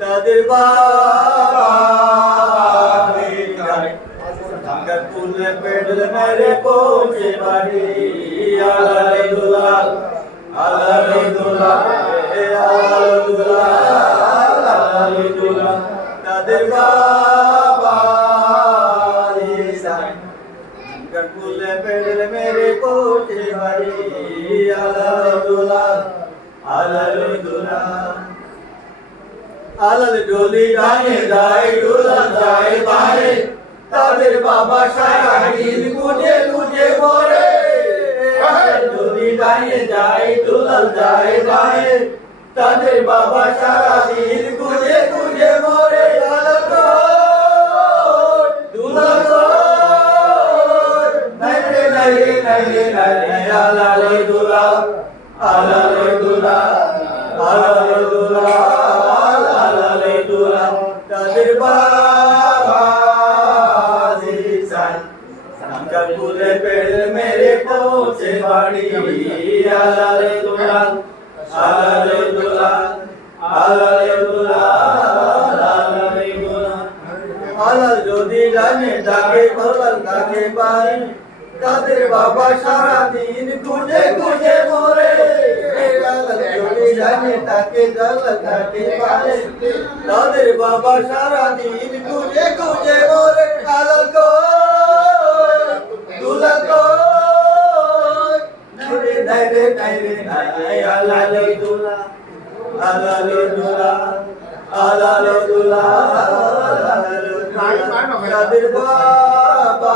তাদের বাবা ফুলে পেডল মেরে পৌঁছে বাড়ি আলালে দুলা আলালে দুলা আলালে দুলা আলালে দুলা তাদের বাবা ফুলে পেডল মেরে পৌঁছে বাড়ি আলালে দুলা আলালে দুলা আলাল ডলি ডানে যায় দুলা যায় বারে তাদের বাবা সারা দিন গুজে গুজে মরে ডলি ডানে যায় দুলাল যায় বারে তাদের বাবা সারা দিন গুজে গুজে মরে আলাল দুলাল নাইরে নাইরে নাইরে নাইরে আলালে দুলা আলালে দুলা আলালে দুলা তাদের বাবা জিসান ফুলে পেড় মেরে পৌঁছে বাড়ি আলালে দুলা আলালে দুলা আলালে দুলা আলালে দুলা আলাল যদি জানে তাকে বলাল তাকে পারে তাদের বাবা সারা দিন খুঁজে খুঁজে মরে জানে তাকে জল তাকে পারে তাদের বাবা সারা দিন খুঁজে খুঁজে মরে আলাল কই দুলা কই নাইরে নাইরে নাইরে নাই আলালে দুলা আলালে দুলা আলালে দুলা তাদের বাবা